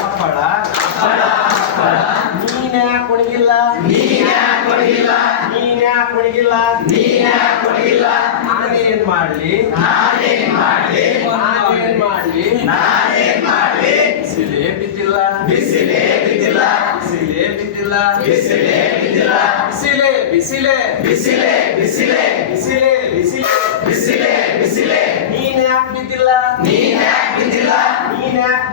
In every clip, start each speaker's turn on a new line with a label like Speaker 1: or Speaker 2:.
Speaker 1: ಹಪ್ಪಳ. ಹಪ್ಪಳ ನೀನ್ಯಾಕ್ ಕೊಣಗಿಲ್ಲ? ನೀನ್ಯಾ ಕೊಣಗಿಲ್ಲ? ನಾನೇನ್ ಮಾಡ್ಲಿ? ನಾನೇನ್ ಮಾಡ್ಲಿ? ಬಿಸಿಲೇ ಬಿದ್ದಿಲ್ಲ. ಬಿಸಿಲೇ ಬಿದ್ದಿಲ್ಲ. ಬಿಸಿಲೇ ಬಿದ್ದಿಲ್ಲ ಬಿಸಿಲೇ. ಬಿಸಿಲೇ ಬಿಸಿಲೇ. ಬಿಸಿಲೇ ಬಿಸಿಲೇ ಬಿಸಿಲೇ ಬಿಸಿಲೇ ಬಿಸಿಲೇ ನೀನ್ ಯಾಕೆ ಬಿದ್ದಿಲ್ಲ? ನೀನ್ ಯಾಕೆ ಬಿದ್ದಿಲ್ಲ? ನೀನ್ ಯಾಕೆ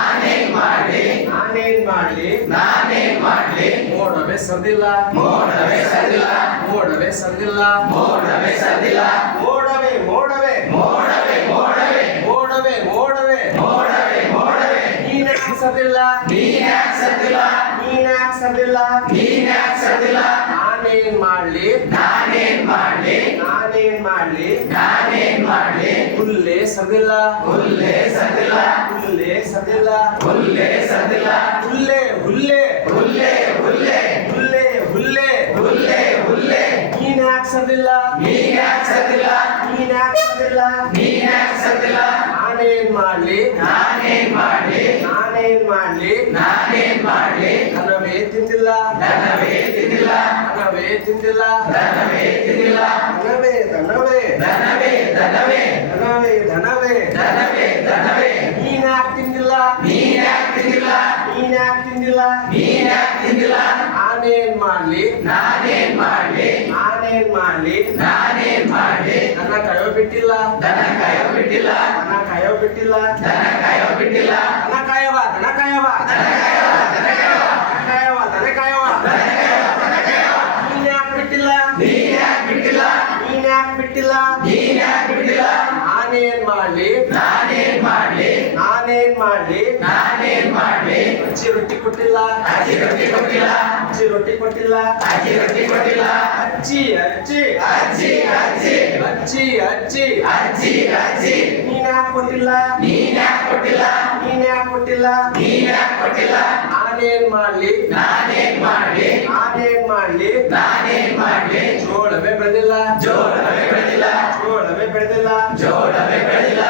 Speaker 1: ನಾನೇನ್ ಮಾಡ್ಲಿ. ನಾನೇನ್ ಮಾಡ್ಲಿ. ನಾನೇನ್ ಮಾಡ್ಲಿ. ಮೋಡವೇ ಸರ್ದಿಲ್ಲ. ಮೋಡವೇ ಸರ್ದಿಲ್ಲ. ಮೋಡವೇ ಸರ್ದಿಲ್ಲ. ಮೋಡವೇ ಸರ್ದಿಲ್ಲ. ಮೋಡವೇ ಮೋಡವೇ. ಮೋಡವೇ ಮೋಡವೇ. ಮೋಡವೇ ಮೋಡವೇ. ಮೋಡವೇ ಮೋಡವೇ. ನೀನ್ ಸದಿಲ್ಲ ಸರ್ದಿಲ್ಲ? ಸದಿಲ್ಲ ಯಾಕೆ ಸರ್ದಿಲ್ಲ? ನೀನ್ ಯಾಕೆ ಸರ್ದಿಲ್ಲ? ನೀನ್ ಸರ್ದಿಲ್ಲ? ನಾನೇನ್ ಮಾಡ್ಲಿ? ನಾನೇನ್ ಮಾಡ್ಲಿ? ನಾನೇನ್ ಮಾಡ್ಲಿ? ನಾನೇನ್ ಮಾಡ್ಲಿ ಹುಲ್ಲೆ ಸದಿಲ್ಲ ಹುಲ್ಲೆ ಸದಿಲ್ಲ ಹುಲ್ಲೆ ಸದಿಲ್ಲ ಹುಲ್ಲೆ ಸದಿಲ್ಲ ಹುಲ್ಲೆ ಹುಲ್ಲೆ. ಹುಲ್ಲೆ ಹುಲ್ಲೆ. ಹುಲ್ಲೆ ಹುಲ್ಲೆ. ಹುಲ್ಲೆ ಹುಲ್ಲೆ. ನೀನ್ ಯಾಕೆ ಸರ್ದಿಲ್ಲ ನೀನ್ ಯಾಕೆ ಸರ್ದಿಲ್ಲ ನೀನ್ ಯಾಕೆ ಸರ್ದಿಲ್ಲ ನೀನ್ ಯಾಕೆ ಸರ್ದಿಲ್ಲ ನಾನೇನ್ ಮಾಡ್ಲಿ? ನಾನೇನ್ ಮಾಡ್ಲಿ? ನಾನೇನ್ ಮಾಡ್ಲಿ? ನಾನೇನ್ ಮಾಡ್ಲಿ? ನನವೇ ತಿಂದಿಲ್ಲ. ನನವೇ ತಿಂದಿಲ್ಲ. ನನವೇ ತಿಂದಿಲ್ಲ. ನನವೇ ತಿಂದಿಲ್ಲ. ದನವೇ ಧನವೇ. ನೀನ್ ಯಾಕೆ ತಿಂದಿಲ್ಲ? ನೀನ್ ಯಾಕೆ ತಿಂದಿಲ್ಲ? ನೀನ್ ಯಾಕೆ ತಿಂದಿಲ್ಲ? ನೀನ್ ಯಾಕೆ ತಿಂದಿಲ್ಲ? ನಾನೇನ್ ಮಾಡ್ಲಿ? ನಾನೇನ್ ಮಾಡ್ಲಿ? ನಾನೇನ್ ಮಾಡ್ಲಿ? ನಾನೇನ್ ಮಾಡ್ಲಿ? ನನ್ನ ಕಾಯೋ ಬಿಟ್ಟಿಲ್ಲ. ದನ ಕಾಯೋ ಬಿಟ್ಟಿಲ್ಲ? ದನ ಕಾಯೋ ಬಿಟ್ಟಿಲ್ಲ. ದನ ಕಾಯೋ ಬಿಟ್ಟಿಲ್ಲ? ದನ ಕಾಯವ ದನ ಕಾಯವ. ದನ ಕಾಯವ ದನ ಕಾಯವ. ದನ ಕಾಯವ ದನ ಕಾಯವ. ನೀನ್ ಯಾಕೆ ಬಿಟ್ಟಿಲ್ಲ ನೀನ್ ಯಾಕೆ ಬಿಟ್ಟಿಲ್ಲ? ನೀನ್ ಯಾಕೆ ಬಿಟ್ಟಿಲ್ಲ? ನೀನ್ ಯಾಕೆ ನಾನೇನ್ ಮಾಡ್ಲಿ? ನಾನೇನ್ ಮಾಡ್ಲಿ? ಅಜ್ಜಿ ರೊಟ್ಟಿ ಕೊಟ್ಟಿಲ್ಲ. ಅಜ್ಜಿ ರೊಟ್ಟಿ ಕೊಟ್ಟಿಲ್ಲ. ಅಜ್ಜಿ ರೊಟ್ಟಿ ಕೊಟ್ಟಿಲ್ಲ. ಅಜ್ಜಿ ರೊಟ್ಟಿ ಕೊಟ್ಟಿಲ್ಲ. ಅಜ್ಜಿ ಅಜ್ಜಿ. ಅಜ್ಜಿ ಅಜ್ಜಿ. ಅಜ್ಜಿ ಅಜ್ಜಿ. ಅಜ್ಜಿ ಅಜ್ಜಿ. ನೀನ್ ಯಾಕೆ ಕೊಟ್ಟಿಲ್ಲ? ನೀನ್ ಯಾಕೆ ಕೊಟ್ಟಿಲ್ಲ? ನೀನ್ ಯಾಕೆ ಕೊಟ್ಟಿಲ್ಲ? ನೀನ್ ಯಾಕೆ ಕೊಟ್ಟಿಲ್ಲ? ನಾನೇನ್ ಮಾಡ್ಲಿ? ನಾನೇನ್ ಮಾಡ್ಲಿ? ನಾನೇನ್ ಮಾಡ್ಲಿ? ನಾನೇನ್ ಮಾಡ್ಲಿ? ಜೋಳವೇ ಬೆಳೆದಿಲ್ಲ. ಜೋಳವೇ ಬೆಳೆದಿಲ್ಲ. ಜೋಳವೇ ಬೆಳೆದಿಲ್ಲ. ಜೋಳವೇ ಬೆಳೆದಿಲ್ಲ.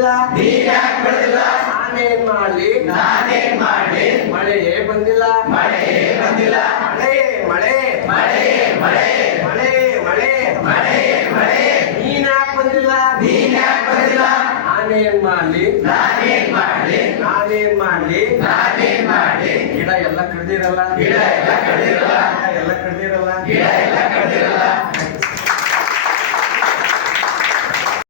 Speaker 1: ಬೆಳೆದಿಲ್ಲ ನೀನ್ ಯಾಕೆ ಬೆಳೆದಿಲ್ಲ ನಾನೇನ್ ಮಾಡ್ಲಿ? ನಾನೇನ್ ಮಾಡ್ಲಿ. ಮಳೆಯೇ ಬಂದಿಲ್ಲ. ಮಳೆಯೇ ಬಂದಿಲ್ಲ. ಮಳೆ ಮಳೆ. ಮಳೆ ಮಳೆ. ಮಳೆ ಮಳೆ. ಮಳೆ ಮಳೆ. ನೀನ್ ಯಾಕೆ ಬಂದಿಲ್ಲ. ನೀನ್ ಯಾಕೆ ಬಂದಿಲ್ಲ ನಾನೇನ್ ಮಾಡ್ಲಿ? ನಾನೇನ್ ಮಾಡ್ಲಿ. ನಾನೇನ್ ಮಾಡ್ಲಿ? ನಾನೇನ್ ಮಾಡ್ಲಿ. ಗಿಡ ಎಲ್ಲ ಕಡ್ದಿರಲ್ಲ. ಗಿಡ ಎಲ್ಲ ಕಡ್ದಿರಲ್ಲ.